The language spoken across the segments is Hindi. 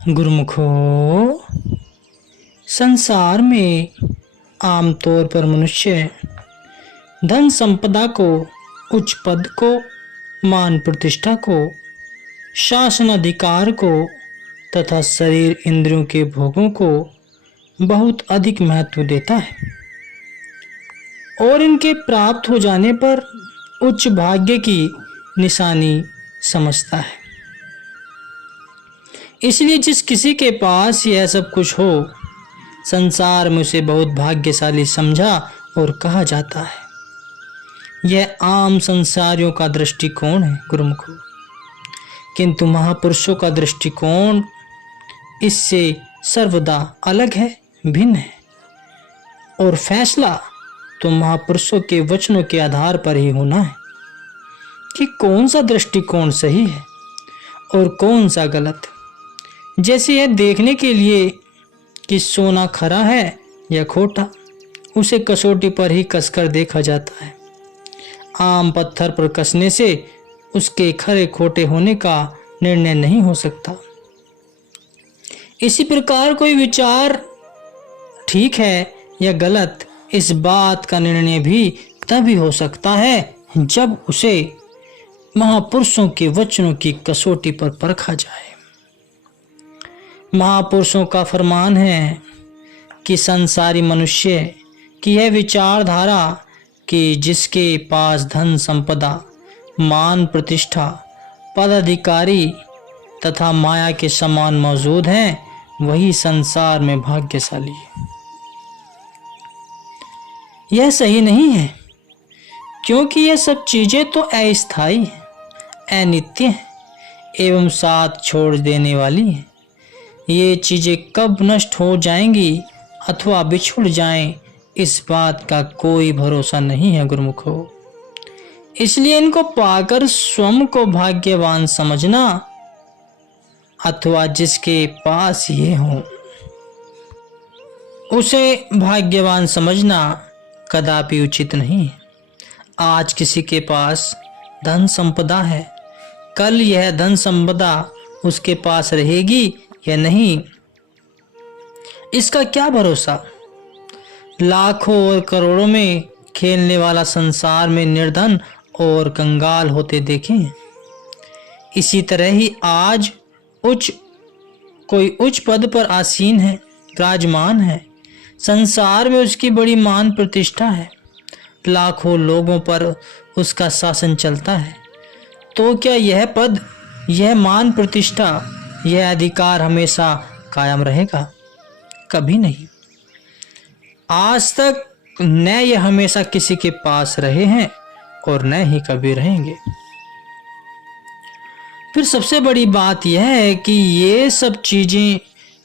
गुरुमुखो, संसार में आमतौर पर मनुष्य धन संपदा को, उच्च पद को, मान प्रतिष्ठा को, शासन अधिकार को तथा शरीर इंद्रियों के भोगों को बहुत अधिक महत्व देता है और इनके प्राप्त हो जाने पर उच्च भाग्य की निशानी समझता है। इसलिए जिस किसी के पास यह सब कुछ हो, संसार में उसे बहुत भाग्यशाली समझा और कहा जाता है। यह आम संसारियों का दृष्टिकोण है गुरुमुखो, किंतु महापुरुषों का दृष्टिकोण इससे सर्वदा अलग है, भिन्न है और फैसला तो महापुरुषों के वचनों के आधार पर ही होना है कि कौन सा दृष्टिकोण सही है और कौन सा गलत। जैसे यह देखने के लिए कि सोना खरा है या खोटा, उसे कसौटी पर ही कसकर देखा जाता है। आम पत्थर पर कसने से उसके खरे खोटे होने का निर्णय नहीं हो सकता। इसी प्रकार कोई विचार ठीक है या गलत, इस बात का निर्णय भी तभी हो सकता है जब उसे महापुरुषों के वचनों की कसौटी पर परखा जाए। महापुरुषों का फरमान है कि संसारी मनुष्य की यह विचारधारा कि जिसके पास धन संपदा, मान प्रतिष्ठा, पदाधिकारी तथा माया के समान मौजूद हैं, वही संसार में भाग्यशाली है। यह सही नहीं है, क्योंकि यह सब चीजें तो अस्थायी हैं, अनित्य हैं एवं साथ छोड़ देने वाली हैं। ये चीजें कब नष्ट हो जाएंगी अथवा बिछुड़ जाएं, इस बात का कोई भरोसा नहीं है गुरुमुखो। इसलिए इनको पाकर स्वयं को भाग्यवान समझना अथवा जिसके पास ये हो उसे भाग्यवान समझना कदापि उचित नहीं है। आज किसी के पास धन संपदा है, कल यह धन संपदा उसके पास रहेगी या नहीं, इसका क्या भरोसा। लाखों और करोड़ों में खेलने वाला संसार में निर्धन और कंगाल होते देखे हैं। इसी तरह ही आज कोई उच्च पद पर आसीन है, विराजमान है, संसार में उसकी बड़ी मान प्रतिष्ठा है, लाखों लोगों पर उसका शासन चलता है, तो क्या यह पद, यह मान प्रतिष्ठा, यह अधिकार हमेशा कायम रहेगा? कभी नहीं। आज तक न यह हमेशा किसी के पास रहे हैं और न ही कभी रहेंगे। फिर सबसे बड़ी बात यह है कि ये सब चीजें,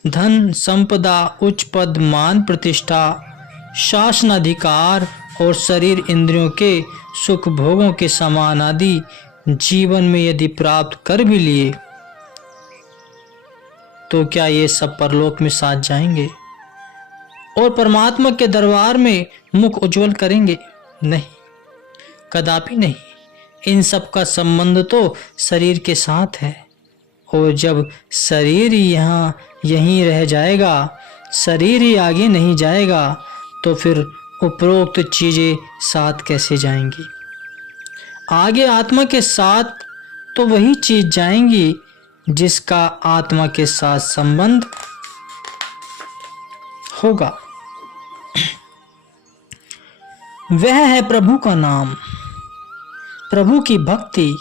धन संपदा, उच्च पद, मान प्रतिष्ठा, शासन अधिकार और शरीर इंद्रियों के सुख भोगों के समान आदि जीवन में यदि प्राप्त कर भी लिए, तो क्या ये सब परलोक में साथ जाएंगे और परमात्मा के दरबार में मुख उज्जवल करेंगे? नहीं, कदापि नहीं। इन सब का संबंध तो शरीर के साथ है और जब शरीर यहीं रह जाएगा, शरीर ही आगे नहीं जाएगा, तो फिर उपरोक्त चीजें साथ कैसे जाएंगी? आगे आत्मा के साथ तो वही चीज जाएंगी जिसका आत्मा के साथ संबंध होगा। वह है प्रभु का नाम, प्रभु की भक्ति,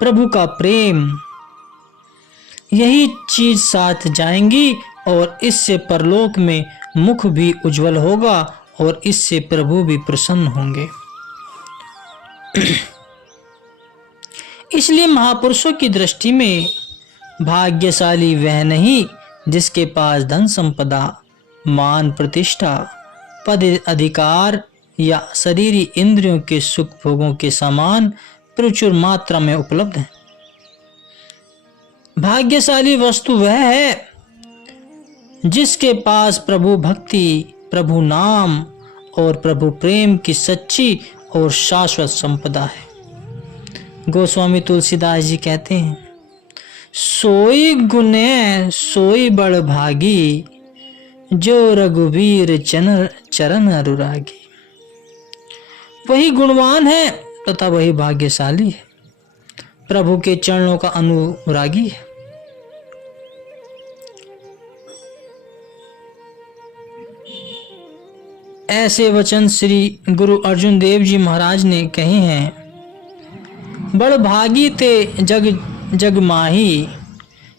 प्रभु का प्रेम। यही चीज साथ जाएंगी और इससे परलोक में मुख भी उज्जवल होगा और इससे प्रभु भी प्रसन्न होंगे। इसलिए महापुरुषों की दृष्टि में भाग्यशाली वह नहीं जिसके पास धन संपदा, मान प्रतिष्ठा, पद अधिकार या शरीरी इंद्रियों के सुख भोगों के सामान प्रचुर मात्रा में उपलब्ध है। भाग्यशाली वस्तु वह है जिसके पास प्रभु भक्ति, प्रभु नाम और प्रभु प्रेम की सच्ची और शाश्वत संपदा है। गोस्वामी तुलसीदास जी कहते हैं, सोई गुने सोई बड़ भागी, जो रघुवीर चरण अनुरागी। वही गुणवान है तथा वही भाग्यशाली है, प्रभु के चरणों का अनुरागी है। ऐसे वचन श्री गुरु अर्जुन देव जी महाराज ने कहे हैं। बड़ भागी ते जग जग माही,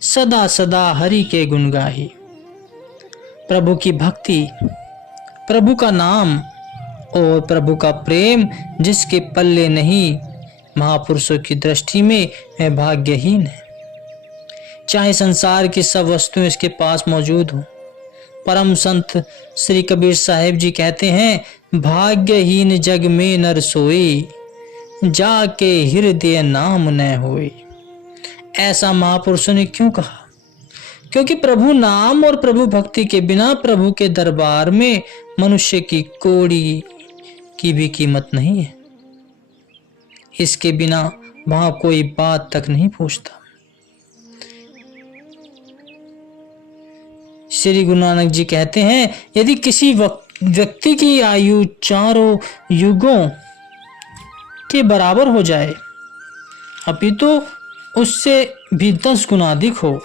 सदा सदा हरि के गुण गाही। प्रभु की भक्ति, प्रभु का नाम और प्रभु का प्रेम जिसके पल्ले नहीं, महापुरुषों की दृष्टि में वह भाग्यहीन है। चाहे संसार की सब वस्तुएं इसके पास मौजूद हों। परम संत श्री कबीर साहिब जी कहते हैं, भाग्यहीन जग में नर सोई, जाके हृदय नाम न होई। ऐसा महापुरुषों ने क्यों कहा? क्योंकि प्रभु नाम और प्रभु भक्ति के बिना प्रभु के दरबार में मनुष्य की कौड़ी की भी कीमत नहीं है। इसके बिना वहां कोई बात तक नहीं पूछता। श्री गुरु नानक जी कहते हैं, यदि किसी व्यक्ति की आयु चारों युगों के बराबर हो जाए, अपितु उससे भी 10 गुना अधिक हो,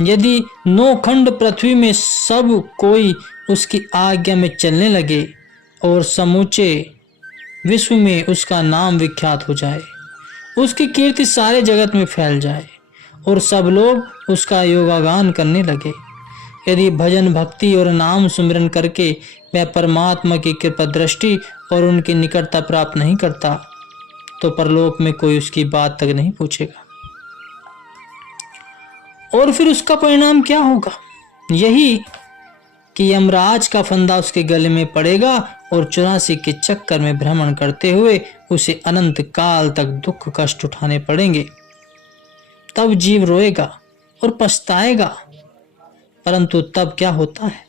यदि 9 खंड पृथ्वी में सब कोई उसकी आज्ञा में चलने लगे और समूचे विश्व में उसका नाम विख्यात हो जाए, उसकी कीर्ति सारे जगत में फैल जाए और सब लोग उसका योगागान करने लगे, यदि भजन भक्ति और नाम सुमिरन करके वह परमात्मा की कृपा दृष्टि और उनकी निकटता प्राप्त नहीं करता, तो परलोक में कोई उसकी बात तक नहीं पूछेगा। और फिर उसका परिणाम क्या होगा? यही कि यमराज का फंदा उसके गले में पड़ेगा और 84 के चक्कर में भ्रमण करते हुए उसे अनंत काल तक दुख कष्ट उठाने पड़ेंगे। तब जीव रोएगा और पछताएगा, परंतु तब क्या होता है?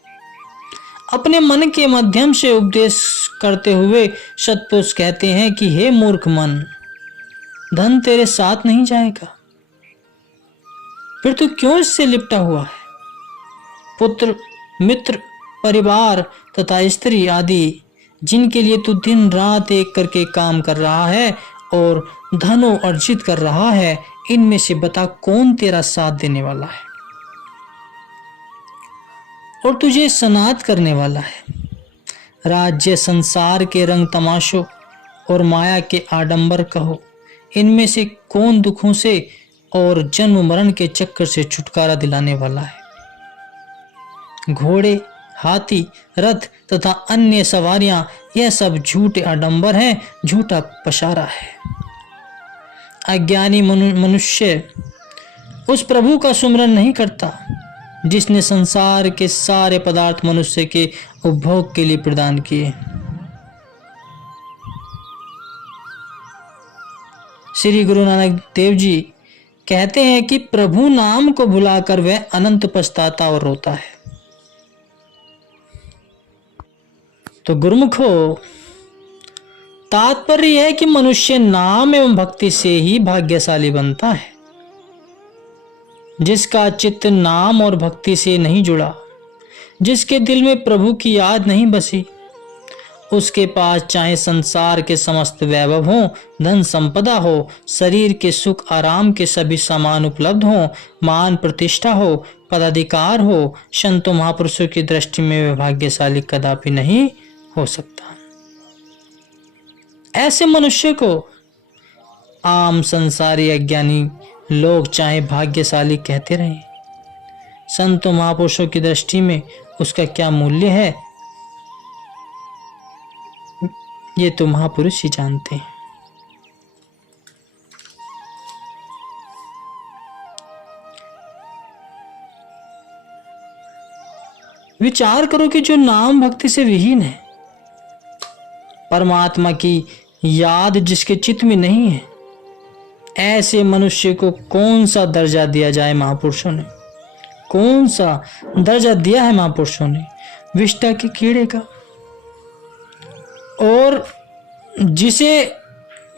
अपने मन के माध्यम से उपदेश करते हुए सतपुरुष कहते हैं कि हे मूर्ख मन, धन तेरे साथ नहीं जाएगा, फिर तू क्यों इससे लिपटा हुआ है? पुत्र, मित्र, परिवार तथा स्त्री आदि जिनके लिए तू दिन रात एक करके काम कर रहा है और धनों अर्जित कर रहा है, इनमें से बता कौन तेरा साथ देने वाला है और तुझे सनात करने वाला है? राज्य, संसार के रंग तमाशों और माया के आडंबर कहो, इनमें से कौन दुखों से और जन्म मरण के चक्कर से छुटकारा दिलाने वाला है? घोड़े, हाथी, रथ तथा अन्य सवारियां, यह सब झूठे आडंबर हैं, झूठा पशारा है। अज्ञानी मनुष्य उस प्रभु का सुमिरन नहीं करता जिसने संसार के सारे पदार्थ मनुष्य के उपभोग के लिए प्रदान किए। श्री गुरु नानक देव जी कहते हैं कि प्रभु नाम को भुलाकर वह अनंत पछताता और रोता है। तो गुरुमुखो, तात्पर्य यह है कि मनुष्य नाम एवं भक्ति से ही भाग्यशाली बनता है। जिसका चित्त नाम और भक्ति से नहीं जुड़ा, जिसके दिल में प्रभु की याद नहीं बसी, उसके पास चाहे संसार के समस्त वैभव हो, धन संपदा हो, शरीर के सुख आराम के सभी सामान उपलब्ध हो, मान प्रतिष्ठा हो, पदाधिकार हो, संतों महापुरुषों की दृष्टि में वह भाग्यशाली कदापि नहीं हो सकता। ऐसे मनुष्य को आम संसारी अज्ञानी लोग चाहे भाग्यशाली कहते रहें, संतों महापुरुषों की दृष्टि में उसका क्या मूल्य है, ये तो महापुरुष ही जानते हैं। विचार करो कि जो नाम भक्ति से विहीन है, परमात्मा की याद जिसके चित्त में नहीं है, ऐसे मनुष्य को कौन सा दर्जा दिया जाए? महापुरुषों ने कौन सा दर्जा दिया है? महापुरुषों ने विष्ठा के कीड़े का। और जिसे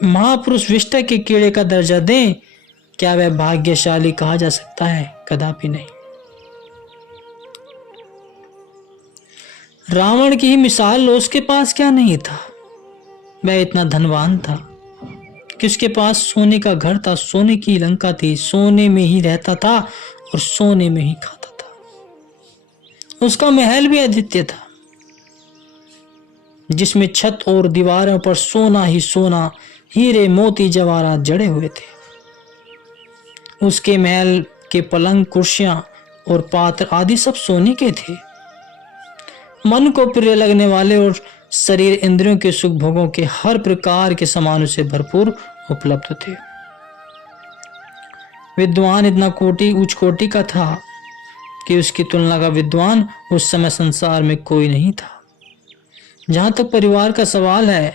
महापुरुष विष्ठा के कीड़े का दर्जा दें, क्या वह भाग्यशाली कहा जा सकता है? कदापि नहीं। रावण की ही मिसाल लो, उसके पास क्या नहीं था? वह इतना धनवान था कि उसके पास सोने का घर था, सोने की लंका थी, सोने में ही रहता था और सोने में ही खाता था। उसका महल भी अद्वितीय था, जिसमें छत और दीवारों पर सोना ही सोना, हीरे मोती जवाहरात जड़े हुए थे। उसके महल के पलंग, कुर्सियां और पात्र आदि सब सोने के थे। मन को प्रिय लगने वाले और शरीर इंद्रियों के सुख भोगों के हर प्रकार के सामान उसे भरपूर उपलब्ध थे। विद्वान इतना उच्च कोटि का था कि उसकी तुलना का विद्वान उस समय संसार में कोई नहीं था। जहां तक परिवार का सवाल है,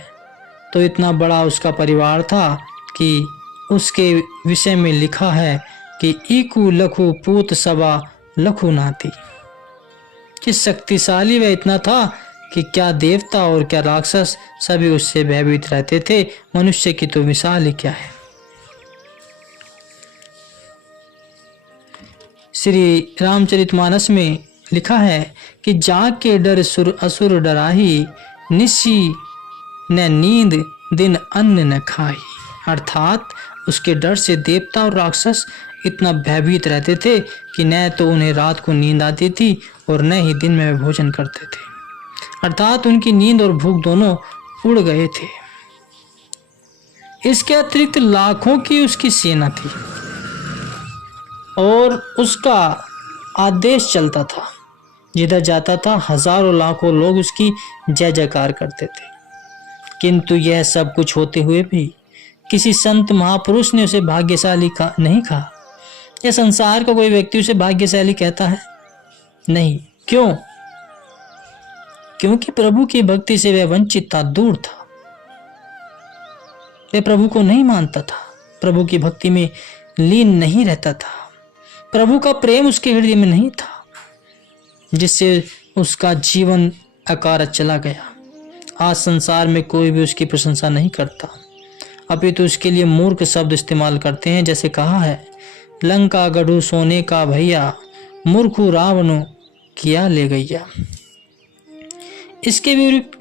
तो इतना बड़ा उसका परिवार था कि उसके विषय में लिखा है कि इकु लखु पूत सभा लखु नाती। कि शक्तिशाली वह इतना था कि क्या देवता और क्या राक्षस सभी उससे भयभीत रहते थे। मनुष्य की तो मिसाल ही क्या है। श्री रामचरितमानस में लिखा है कि जाग के डर सुर असुर डराही, निशी न नींद दिन अन्न न खाई। अर्थात उसके डर से देवता और राक्षस इतना भयभीत रहते थे कि न तो उन्हें रात को नींद आती थी और न ही दिन में वे भोजन करते थे। अर्थात उनकी नींद और भूख दोनों उड़ गए थे। इसके अतिरिक्त लाखों की उसकी सेना थी और उसका आदेश चलता था। जिधर जाता था हजारों लाखों लोग उसकी जय जयकार करते थे। किंतु यह सब कुछ होते हुए भी किसी संत महापुरुष ने उसे भाग्यशाली नहीं कहा। यह संसार का कोई व्यक्ति उसे भाग्यशाली कहता है? नहीं। क्यों? क्योंकि प्रभु की भक्ति से वह वंचित था, दूर था। वह प्रभु को नहीं मानता था, प्रभु की भक्ति में लीन नहीं रहता था, प्रभु का प्रेम उसके हृदय में नहीं था, जिससे उसका जीवन अकारत चला गया। आज संसार में कोई भी उसकी प्रशंसा नहीं करता, अभी तो उसके लिए मूर्ख शब्द इस्तेमाल करते हैं। जैसे कहा है, लंका गढ़ू सोने का भैया, मूर्खू रावणु किया ले गैया। इसके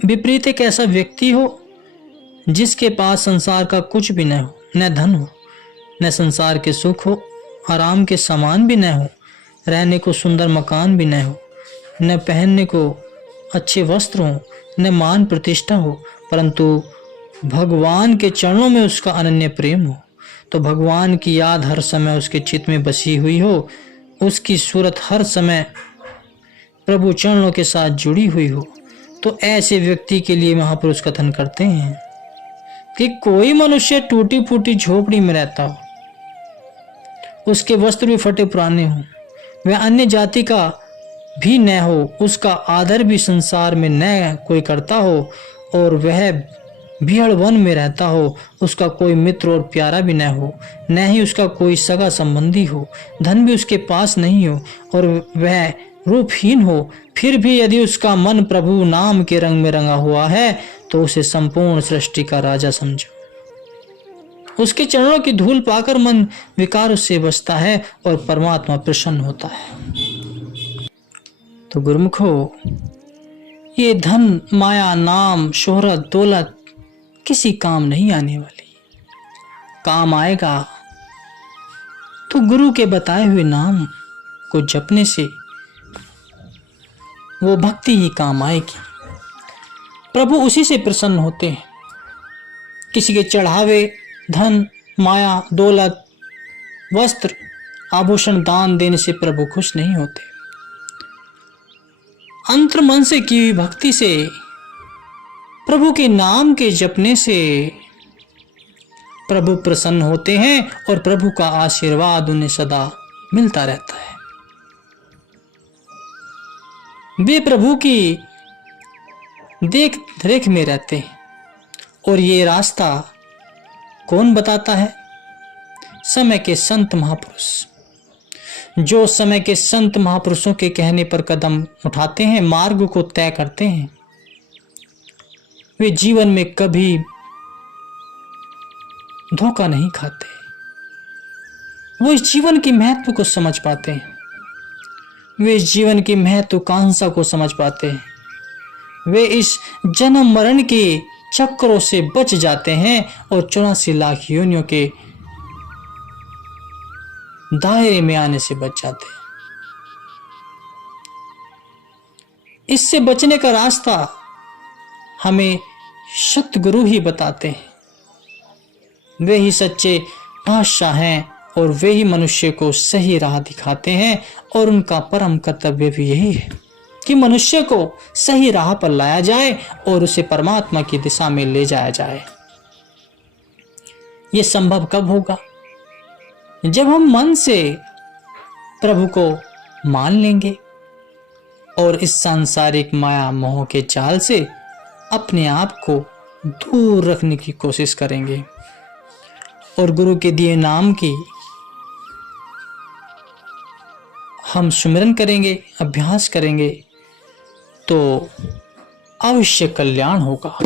विपरीत एक ऐसा व्यक्ति हो जिसके पास संसार का कुछ भी न हो, न धन हो, न संसार के सुख हो, आराम के सामान भी न हो, रहने को सुंदर मकान भी न हो, न पहनने को अच्छे वस्त्र हो, न मान प्रतिष्ठा हो, परंतु भगवान के चरणों में उसका अनन्य प्रेम हो, तो भगवान की याद हर समय उसके चित्त में बसी हुई हो, उसकी सूरत हर समय प्रभु चरणों के साथ जुड़ी हुई हो, तो ऐसे व्यक्ति के लिए महापुरुष कथन करते हैं कि कोई मनुष्य टूटी फूटी झोपड़ी में रहता हो, उसके वस्त्र भी फटे पुराने हो, वह अन्य जाति का भी न हो, उसका आदर भी संसार में न कोई करता हो, और वह भीड़ वन में रहता हो, उसका कोई मित्र और प्यारा भी न हो, न ही उसका कोई सगा संबंधी हो, धन भी उसके पास नहीं हो, और वह रूपहीन हो, फिर भी यदि उसका मन प्रभु नाम के रंग में रंगा हुआ है, तो उसे संपूर्ण सृष्टि का राजा समझो। उसके चरणों की धूल पाकर मन विकार उससे बचता है और परमात्मा प्रसन्न होता है। तो गुरुमुखो, ये धन, माया, नाम, शोहरत, दौलत किसी काम नहीं आने वाली। काम आएगा तो गुरु के बताए हुए नाम को जपने से वो भक्ति ही काम आएगी। प्रभु उसी से प्रसन्न होते हैं। किसी के चढ़ावे धन, माया, दौलत, वस्त्र, आभूषण दान देने से प्रभु खुश नहीं होते। अंतर मन से की हुई भक्ति से, प्रभु के नाम के जपने से प्रभु प्रसन्न होते हैं और प्रभु का आशीर्वाद उन्हें सदा मिलता रहता है। वे प्रभु की देख रेख में रहते हैं। और ये रास्ता कौन बताता है? समय के संत महापुरुष। जो समय के संत महापुरुषों के कहने पर कदम उठाते हैं, मार्ग को तय करते हैं, वे जीवन में कभी धोखा नहीं खाते। वो इस जीवन के महत्व को समझ पाते हैं, वे इस जीवन की महत्वाकांक्षा को समझ पाते हैं, वे इस जन्म मरण के चक्रों से बच जाते हैं और 84 लाख योनियों के दायरे में आने से बच जाते हैं। इससे बचने का रास्ता हमें सतगुरु ही बताते हैं। वे ही सच्चे पातशाह हैं और वे ही मनुष्य को सही राह दिखाते हैं और उनका परम कर्तव्य भी यही है कि मनुष्य को सही राह पर लाया जाए और उसे परमात्मा की दिशा में ले जाया जाए। यह संभव कब होगा? जब हम मन से प्रभु को मान लेंगे और इस सांसारिक माया मोह के जाल से अपने आप को दूर रखने की कोशिश करेंगे और गुरु के दिए नाम की हम सुमिरन करेंगे, अभ्यास करेंगे, तो अवश्य कल्याण होगा।